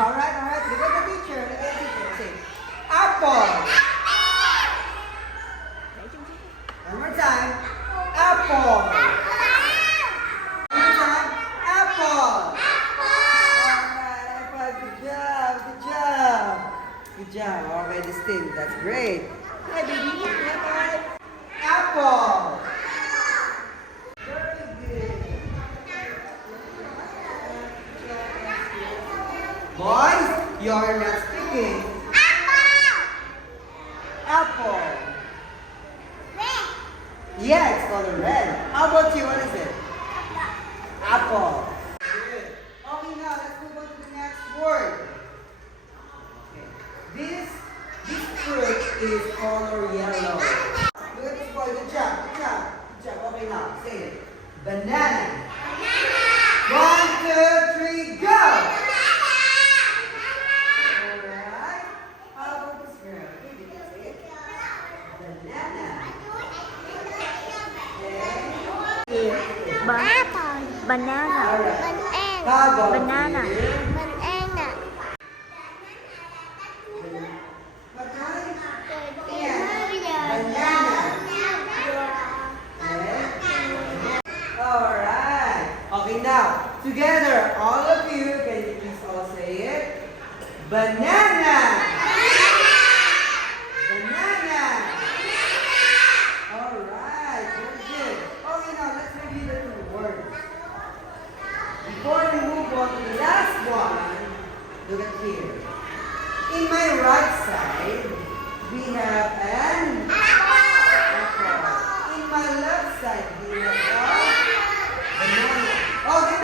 all right. Look at the teacher. Say, apple. One more time. Apple. One more time. Apple. All right. Good job. Good job. Already still. That's great. Hi, baby. Hi. Apple. Very good. Boys, you're not speaking. Apple. Yeah, it's color red. How about you? What is it? Apple. Good. Okay, now let's move on to the next word. Okay. This fruit is color yellow. Look at this boy. Good job. Okay, now say it. Banana. 1, 2, 3, go. Alright. How about this girl? Baby, can say it. Banana. Banana. How about Banana. you? Banana. Alright. Okay, now, together, all of you, can you please all say it? Banana. Banana. Alright, very good. Okay, now, let's review the 2 words. Before we move on to the last one, look at here. In my right side, we have an apple. In my left side, we have a banana. Okay,